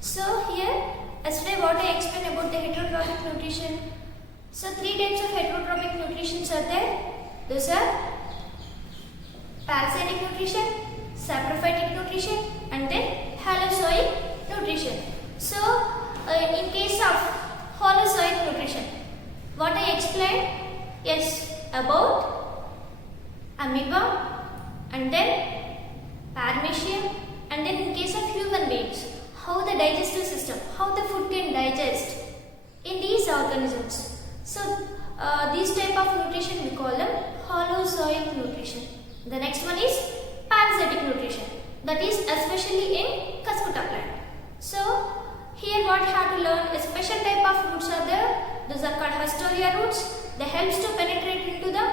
So here, yesterday what I explained about the heterotrophic nutrition. So 3 types of heterotrophic nutrition are there. Those are parasitic nutrition, saprophytic nutrition, and then holozoic nutrition. So in case of holozoic nutrition, what I explained is about amoeba and then paramecium, and then in case of human beings, how the digestive system, how the food can digest in these organisms. So these type of nutrition we call them holozoic nutrition. The next one is parasitic nutrition, that is especially in Cuscuta plant. So here what you have to learn, a special type of roots are there. Those are called Hastoria roots. They helps to penetrate into the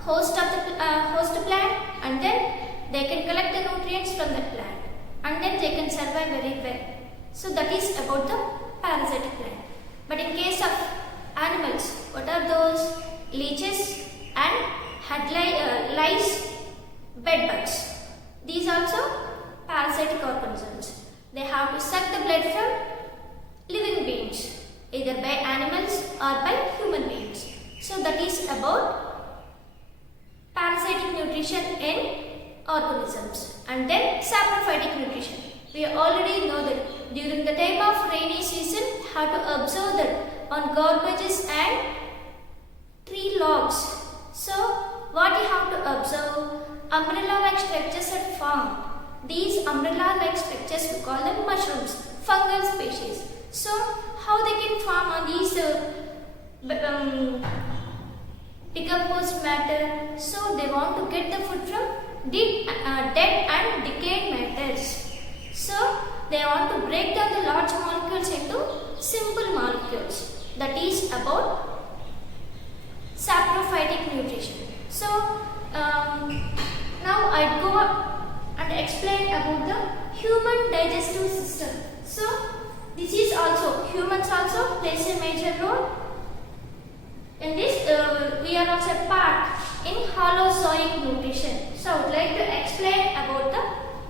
host of the host plant, and then they can collect the nutrients from that plant, and then they can survive very well. So that is about the parasitic plant. But in case of animals, what are those? Leeches and lice, bedbugs. These also parasitic organisms. They have to suck the blood from living beings, either by animals or by human beings. So that is about parasitic nutrition in organisms. And then saprophytic nutrition. We already know that during the time of rainy season, how to observe that on garbages and tree logs. So what you have to observe, umbrella-like structures are formed. These umbrella-like structures we call them mushrooms, fungal species. So how they can form on these decomposed matter? So they want to get the food from dead and decayed matters. So they want to break down the large molecules into simple molecules. That is about saprophytic nutrition. So now I go and explain about the human digestive system. So this is also, humans also plays a major role in this. We are also part in holozoic nutrition. So I would like to explain about the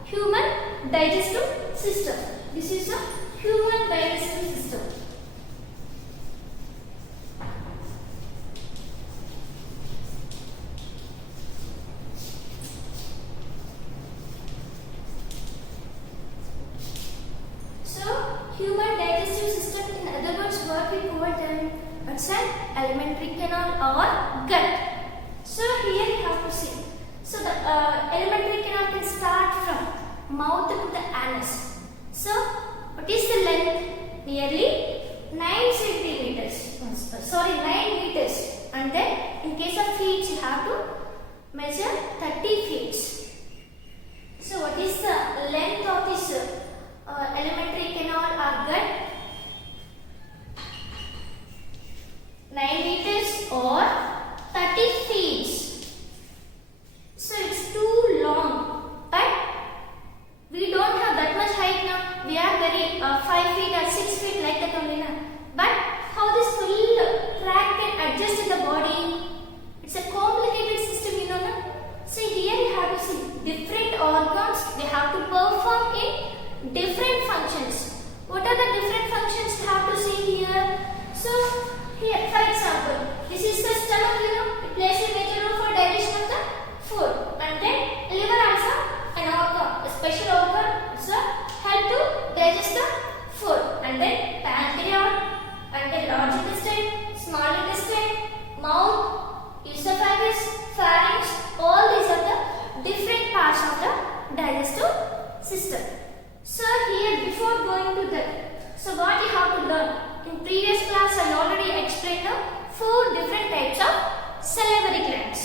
human digestive system. This is a human digestive system. So human digestive system, in other words, what we call them, it's an alimentary canal or gut. So here you have to see. So the alimentary canal can start from mouth to the anus. So what is the length? Nearly 9 centimeters. 9 meters. And then in case of feet, you have to measure 30 feet. So what is the length of this alimentary canal or gut? 9 meters or 30 feet. So it's too long, but we don't have that much height now. We are very 5 feet or 6 feet like that only now. But how this full tract can adjust in the body? It's a complicated system, you know. Na? See here you have to see different organs. They have to perform in different functions. What are the different functions you have to see here? So here, for example, this is the stomach, you know. It plays a major role for digestion of the food. And then liver also an organ, a special organ, so help to digest the food. And then pancreas, and then large intestine, small intestine, mouth, esophagus, pharynx. All these are the different parts of the digestive system. So here, before going to that, so what you have to learn? In previous class, I already explained the 4 different types of salivary glands.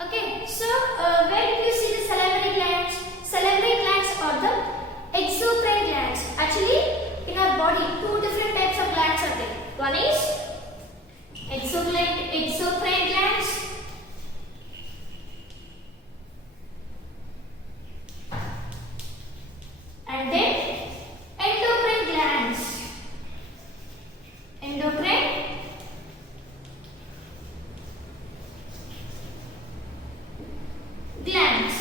Okay, so where did you see the salivary glands? Salivary glands are the exocrine glands. Actually, in our body, 2 different types of glands are there. One is exocrine glands. And then endocrine glands. Endocrine glands.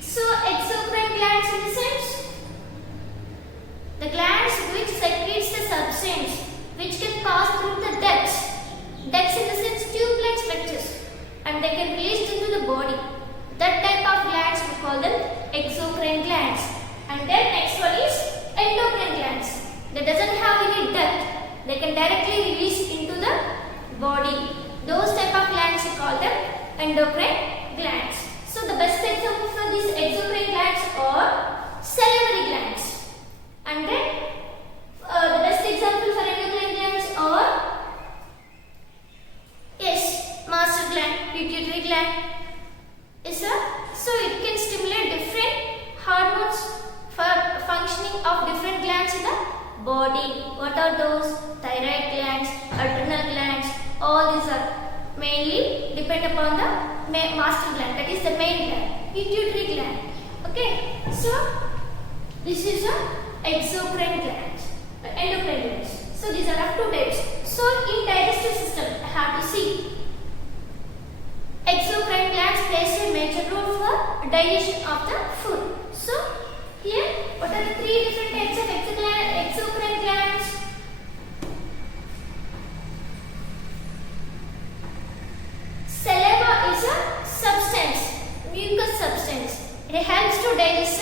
So exocrine glands in the sense they can directly release into the body. Those type of glands we call them endocrine glands. So the best example for these exocrine glands are salivary glands. And then the best example for endocrine glands are, yes, master gland, pituitary gland is a, so it can stimulate different hormones for functioning of different glands in the body. What are those? Thyroid glands, adrenal glands, all these are mainly depend upon the master gland, that is the main gland, pituitary gland. Okay, so this is a exocrine glands, endocrine glands. So these are of two types. So in digestive system, I have to see exocrine glands plays a major role for digestion of the food. So here, what are the three different types of exocrine glands? Saliva is a substance, mucus substance. It helps to digest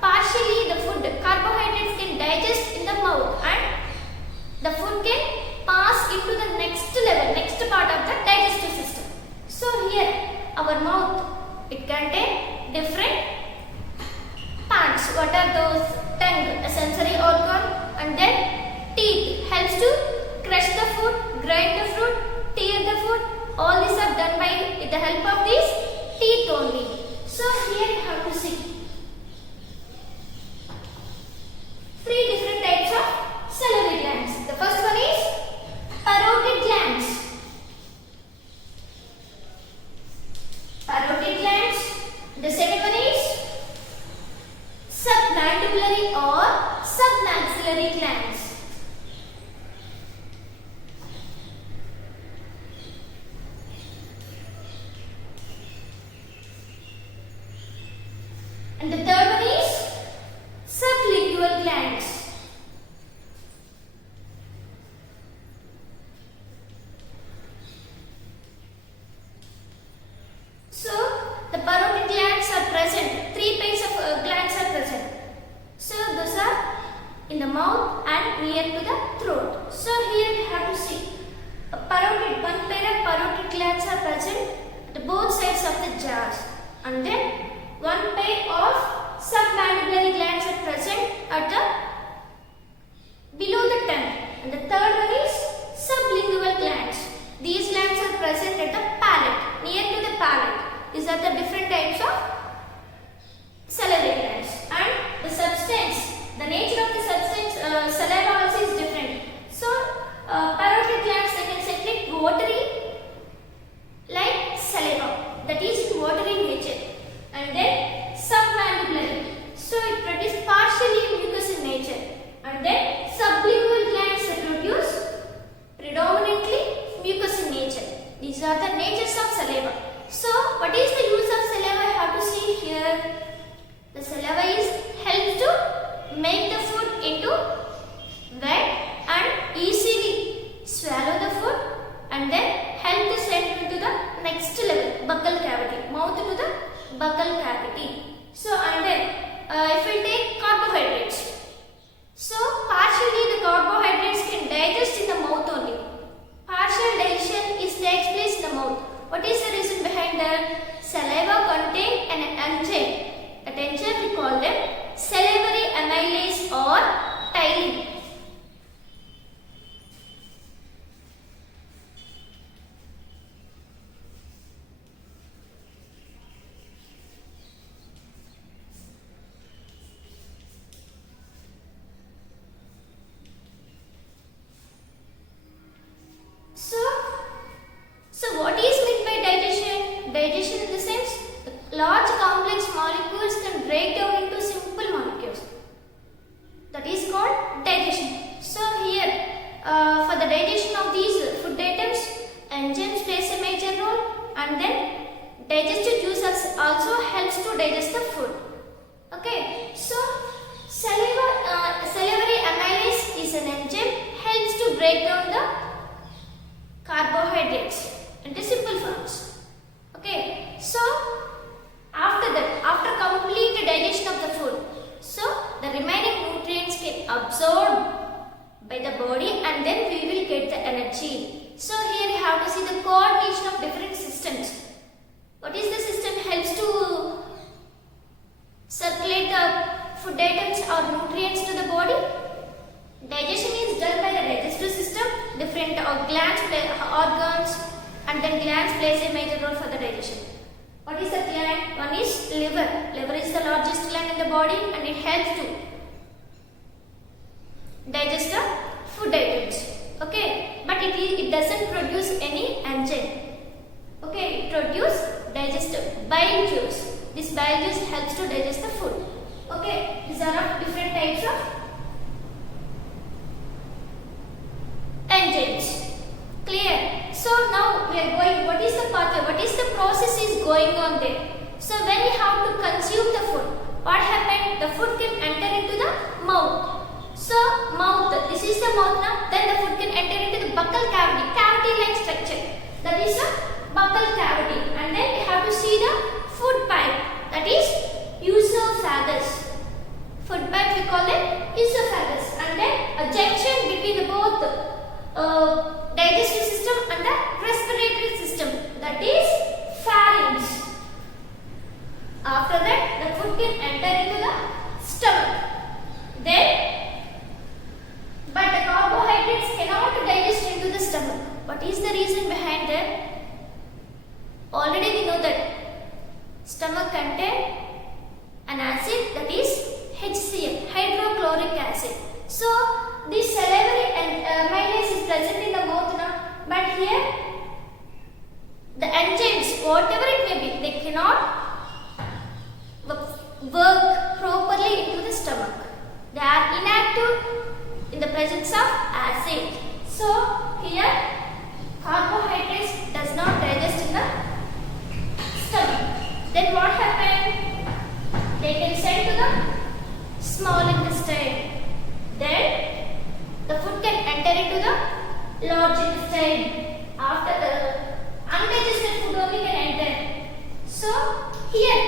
partially the food. Carbohydrates can digest in the mouth and the food can pass into the next level, next part of the digestive system. So here, our mouth, it contains different parts. What are those? Tongue, a sensory organ, and then teeth helps to crush the food, grind the fruit, tear the food. All these are done by with the help of these teeth only. So here you have to see three different types of salivary glands. The first one is parotid glands. Parotid glands. The second one is submandibular or submaxillary glands. And the third one is sublingual glands. So the parotid glands are present. Three pairs of glands are present. So those are in the mouth and near to the throat. So here we have to see a parotid. One pair of parotid glands are present at both sides of the jaws, and then one pair of submandibular glands are present at the below the tongue, and the third one is sublingual glands. These glands are present at the palate, near to the palate. These are the different types of salivary glands. And the substance, the nature of the substance, saliva also is different. So parotid glands, they can secrete watery like saliva, that is watery nature. And then submandibular, so it produces partially mucus in nature. And then sublingual glands that produce predominantly mucus in nature. These are the natures of saliva. So what is the use of saliva? I have to see here. The saliva is helps to make the food into wet and easily swallow the food, and then help to send into the next level, buccal cavity, mouth to the buccal cavity. So and then if we take carbohydrates, so partially the carbohydrates can digest in the mouth only. Partial digestion takes place in the mouth. What is the reason behind that? Saliva contain an enzyme. That enzyme we call them salivary amylase or ptyalin. So what is meant by digestion? Digestion in the sense, large complex molecules can break down into simple molecules. That is called digestion. So here, for the digestion of these food items, enzymes plays a major role, and then digestive juices also helps to digest the food. Okay, so salivary amylase is an enzyme, helps to break down the carbohydrates into simple forms. Okay, so after that, after complete digestion of the food, so the remaining nutrients can absorb by the body, and then we will get the energy. So here you have to see the coordination of different systems. What is the system helps to circulate the food items or nutrients to the body? Digestion is done by the digestive system. Different organs and then glands plays a major role for the digestion. What is the gland? One is liver. Liver is the largest gland in the body and it helps to digest the food items. Okay, but it doesn't produce any enzyme. Okay, it produces digestive bile juice. This bile juice helps to digest the food. Okay, these are of different types of enzymes. Clear? So now we are going, what is the pathway, what is the process is going on there. So when we have to consume the food, what happened? The food can enter into the mouth. So mouth, this is the mouth now, then the food can enter into the buccal cavity, cavity-like structure. That is the buccal cavity. And then we have to see the food pipe, that is esophagus. Food pipe we call it esophagus. And then a junction between the both digestive system and the respiratory system, that is pharynx. After that the food can enter into the stomach. Then but the carbohydrates cannot digest into the stomach. What is the reason behind that? Already we know that stomach contains an acid, that is HCl, hydrochloric acid. So this salivary and amylase is present in the mouth now, but here the enzymes, whatever it may be, they cannot work properly into the stomach. They are inactive in the presence of acid. So here carbohydrates does not digest in the stomach. Then what happened? They can send to the small intestine. Then the food can enter into the large intestine. After the undigested food only can enter. So here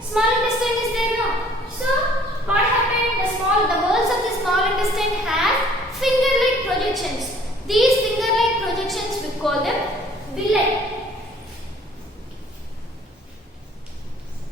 small intestine is there now. So what happened? The walls of the small intestine have finger-like projections. These finger-like projections we call them villi.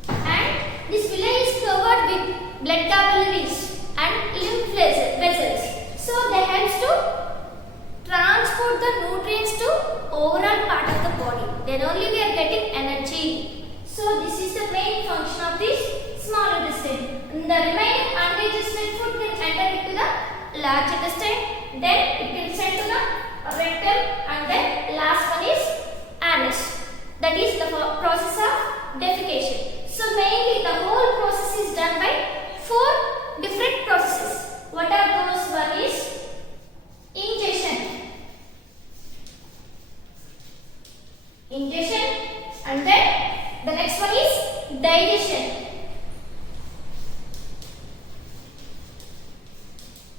And this villi is covered with blood capillaries and lymph vessels. So they help to transport the nutrients to overall part of the body. Then only we are getting energy. So this is the main function of this small intestine. And the remaining undigested food can enter into the large intestine. Then it can send to the rectum, and then last one is anus. That is the process of defecation. So mainly the whole process is done by 4 different processes. What are those? One is ingestion. Ingestion, and then the next one is digestion.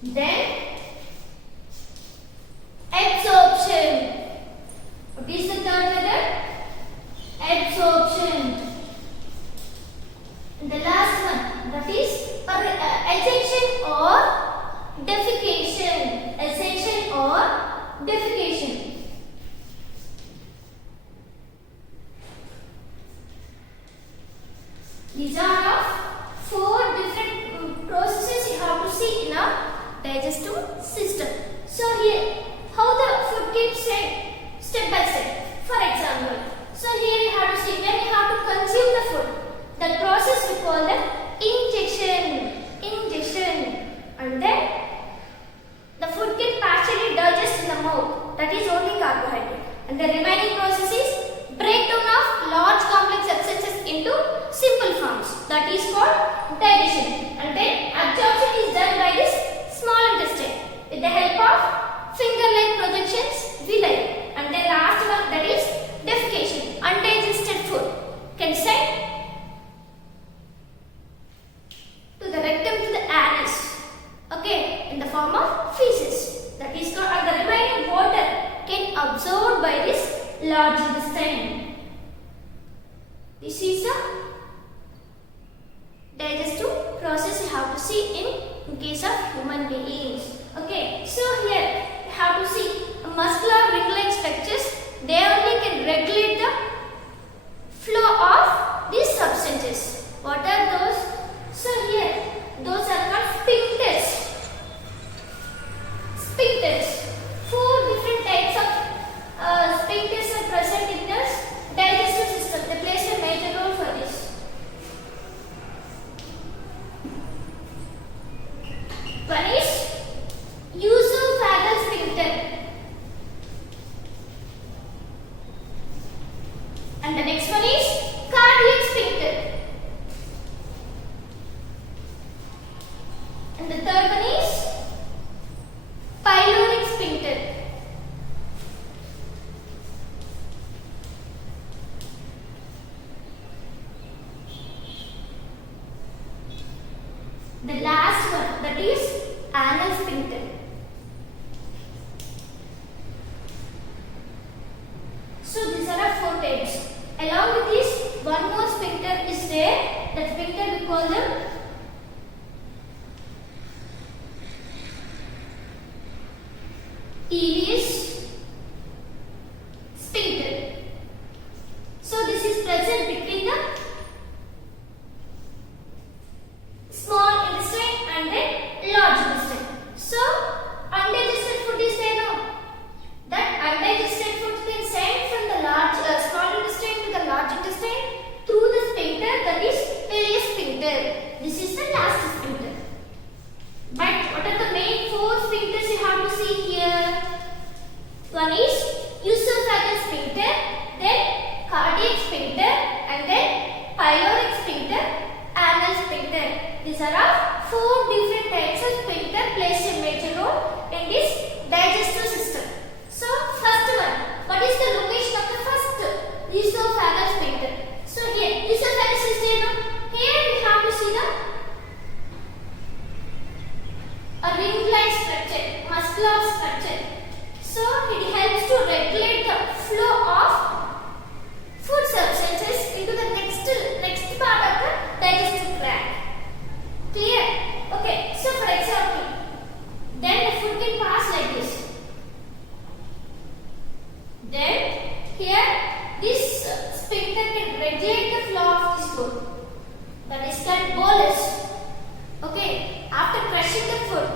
Then absorption. What is the third method? Absorption. And the last one, that is ascension or defecation. Ascension or defecation. These are of 4 different processes you have to see in a digestive system. So here, how the food gets step by step. For example, so here you have to see when you have to consume the food. That process we call the ingestion. And then the food can partially digest in the mouth. That is only carbohydrate. And the remaining process is breakdown of large complex substances into simple forms. That is called digestion. And then absorption is done by this small intestine with the help of finger-like projections, villi. And then last one, that is defecation. Undigested food can send to the rectum, to the anus. Okay, in the form of feces. That is called, and the remaining water can absorb by this large intestine. This is the digestive process you have to see in case of human beings. Okay, so here you have to see muscular ring-like structures. They only can regulate the flow of these substances. What are those? So here, those are called sphincters. Sphincters. 4 different types of sphincters are present in the digestive system. They play a major role for this. One is esophageal sphincter. And the next one is cardiac sphincter. And the third one is pyloric sphincter. The last one, that is anal sphincter. So these are 4 types. Along with this, one more sphincter is there. That sphincter we call them ileus sphincter. So this is present between the small intestine and the large intestine. So undigested food is there now. That undigested food can send from the small intestine to the large intestine through the sphincter, that is ileus sphincter. This is the last sphincter. But what are the main 4 sphincters you have to see here? One is esophageal sphincter, then cardiac sphincter, and then pyloric sphincter, anal sphincter. These are 4 different types of sphincter plays a major role in this digestive system. So first one, what is the location of the first esophageal sphincter? So here, esophagus is there now. Here we have to see a ring-like structure, muscular structure. So it helps to regulate the flow of food substances into the next part of the digestive tract. Clear? Okay. So for example, then the food can pass like this. Then here this sphincter can regulate the flow of this food. That is called bolus. Okay. After crushing the food,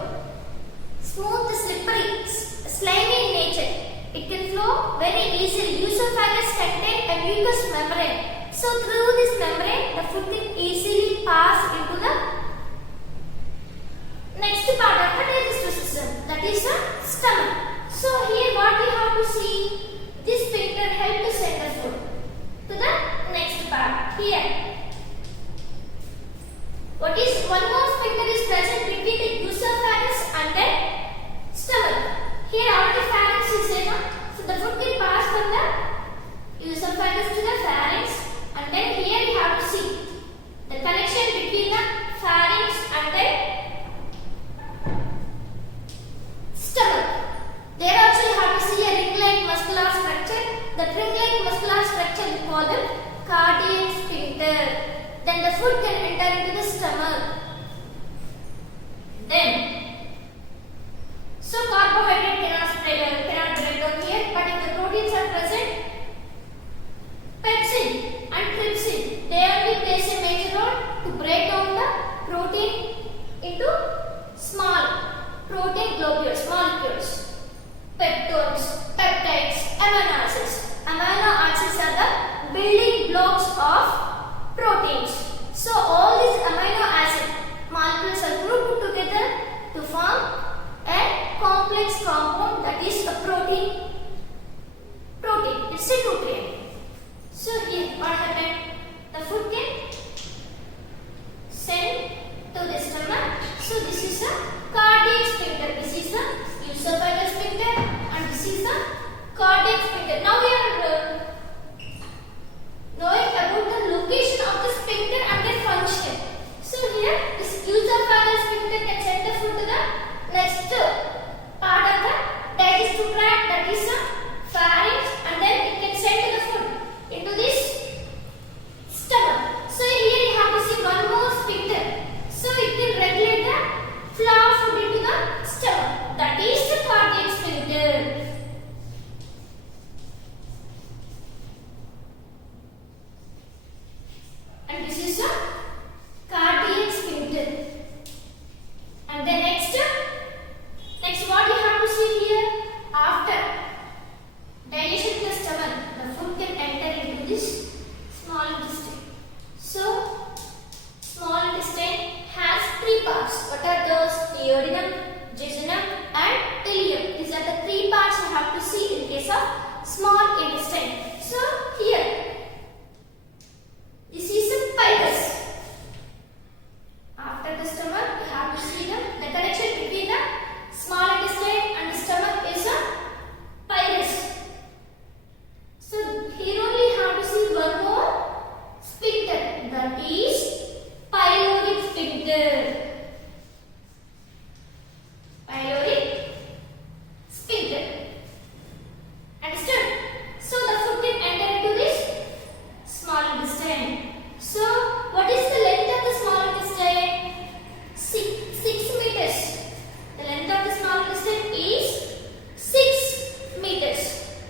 smooth, slippery, slimy in nature, it can flow very easily. Esophagus contains a mucous membrane. So through this membrane, the food can easily pass into the next part of the digestive system, that is the stomach. So here what we have to see, this sphincter helps to send the food to the next part. Here, what is one more sphincter is present between the esophagus and the stomach. Here already pharynx is there, so the food can pass from the esophagus to the pharynx, and then here we have to see the connection between the pharynx and the stomach. There also you have to see a ring-like muscular structure. The ring-like muscular structure we call them cardiac sphincter. Then the food can enter into the stomach. Then, so carbohydrate cannot break down here, but if the proteins are present, pepsin and trypsin, they only plays a major role to break down the protein into small protein globules, molecules, peptones, peptides, amino acids. Amino acids are the building blocks of proteins. So all these amino acid molecules are grouped together to form a complex compound, that is a protein. It's a nutrient. So here what happened? The food can send to the stomach. So this is a cardiac sphincter. This is the esophageal sphincter, and this is the cardiac sphincter. Now we are knowing about the location of the sphincter and their function. So here this esophageal sphincter can send the food to the next part of the digestive tract, that is the pharynx, and then it can send the food into this stomach. So here you have to see one more sphincter. So it can regulate the flow of food into the stomach. duodenum, jejunum and ileum. These are the three parts you have to see in case of small intestine. So here, this is a pylorus. After the stomach, you have to see the connection between the small intestine and the stomach is a pylorus. So here only you have to see one more sphincter, that is pyloric sphincter. Pyloric sphincter. Understood? So the food can enter into this small intestine. So what is the length of the small intestine? 6 meters. The length of the small intestine is 6 meters.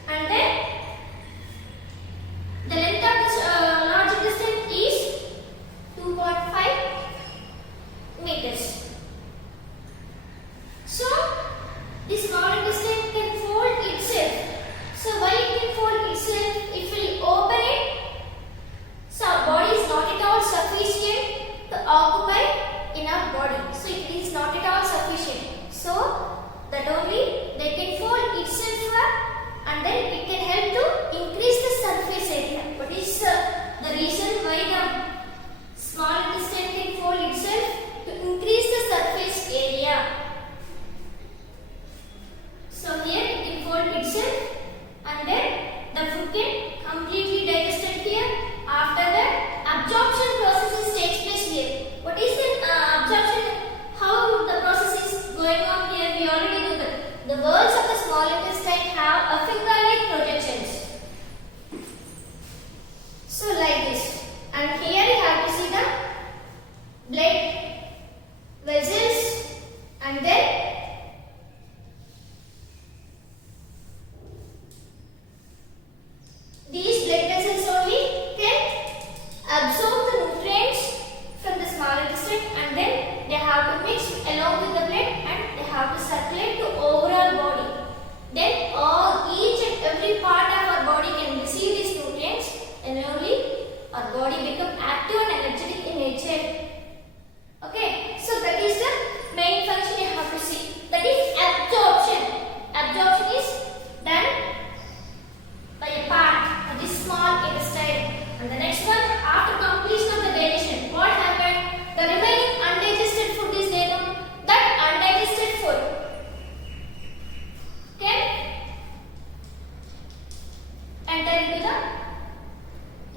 And then the length of the large intestine is 2.5 meters. So the small intestine can fold itself. So why it can fold itself? If we open it, so our body is not at all sufficient to occupy in our body. So it is not at all sufficient. So that only they can fold itself up, and then it can help to increase the surface area. What is the reason why the small intestine can fold itself? To increase the surface area. So here it can fold itself, and then the food can completely digested here. After that, absorption processes takes place here. What is the absorption? How the process is going on here? We already know that the walls of the small intestine have a finger-like projections. So like this, and here you have to see the blood vessels, and then these blood vessels only can absorb the nutrients from the small intestine, and then they have to mix along with the blood, and they have to circulate to overall body. Then each and every part of our body can receive these nutrients, and only our body become active and energetic in nature. Okay, so that is the main function you have to see. That is absorption. Absorption is done by a part of this small intestine. And the next one, after completion of the digestion, what happened? The remaining undigested food is there. That undigested food can enter into the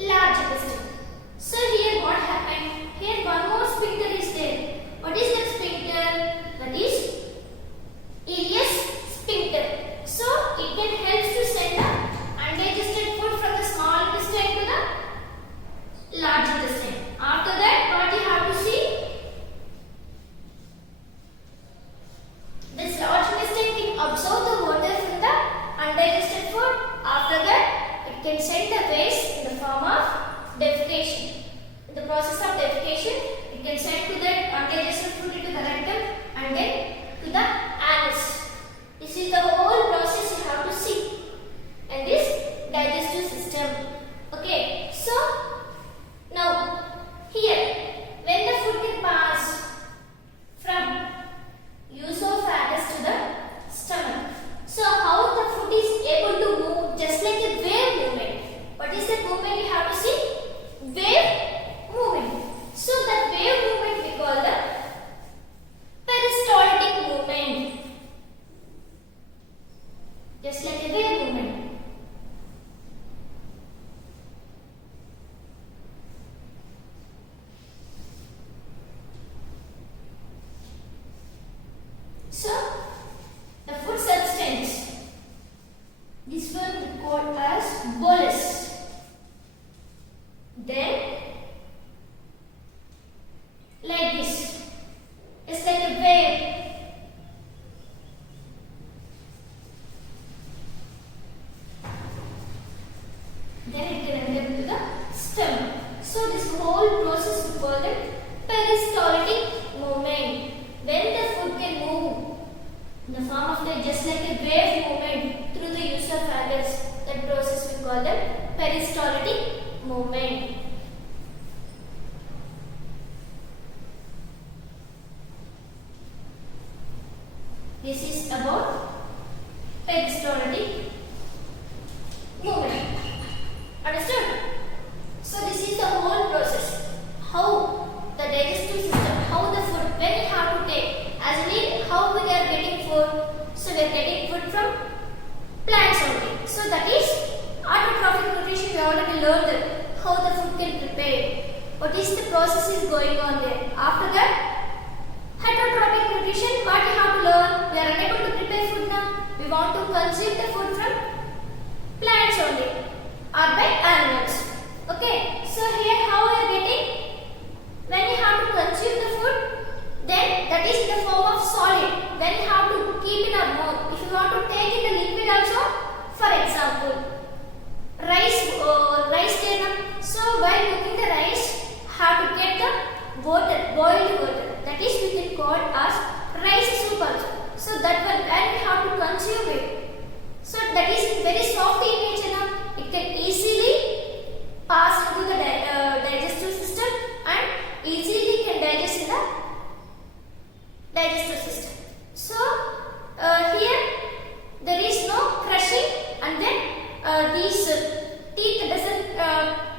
large intestine. So here what happened? Here one more sphincter is there. What is that sphincter? That is ileus sphincter. So it can help to send the undigested food from the small intestine to the large intestine. After that, what you have to see? This large intestine can absorb the water from the undigested food. After that, it can send the waste in the form of defecation. In the process of defecation, it can send to that undigested food into the rectum and then to the anus. This is the whole process you have to see in this digestive system. Okay, so now here, when the food can pass from esophagus to the stomach, so how the food is able to move just like a wave movement. What is the movement you have to see? Wave movement. So that wave movement we call the peristaltic movement. Just like a wave movement. So the food substance, this one we call as bolus. Then like this, it's like a wave. Then it can enter into the stomach. So this whole process we call it peristaltic movement. When the food can move in the form of just like a wave movement through the esophagus, that process we call that peristaltic movement. This is about peristaltic movement. Understood? So this is the whole process. How the digestive system, how the food, when we have to take. As we how we are getting food? So we are getting food from plants only. So that is autotrophic nutrition. We already learned that how the food can prepare. What is the process is going on there. After that, heterotrophic nutrition. What we have to learn? We are unable to prepare food now. We want to consume the food from plants only or by animals. Okay. So here how we are getting? When we have to consume the food, then that is in the form of solid. Then we have to keep in our mouth. If you want to take in the liquid also, for example, rice dinner. So while cooking the rice, have to get the water, boiled water. That is we can call as rice soup also. So that one, and we have to consume it. So that is very soft in nature now. It can easily pass into the digestive system and easily can digest in the digestive system. So here there is no crushing, and then these teeth doesn't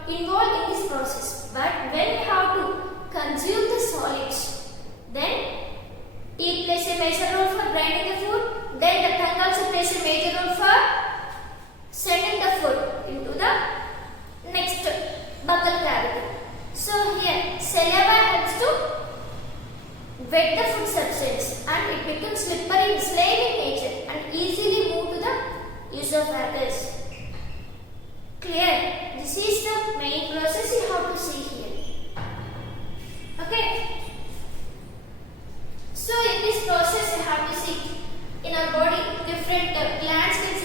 involve in this process. But when we have to consume the solids, then teeth plays a major role for grinding the food. Then the tongue also plays a major role for sending the food into the next buccal cavity. So here saliva helps to wet the food substance and it becomes slippery, slave in nature and easily move to the esophagus. Clear? This is the main process you have to see here. Okay. So in this process you have to see in our body different glands can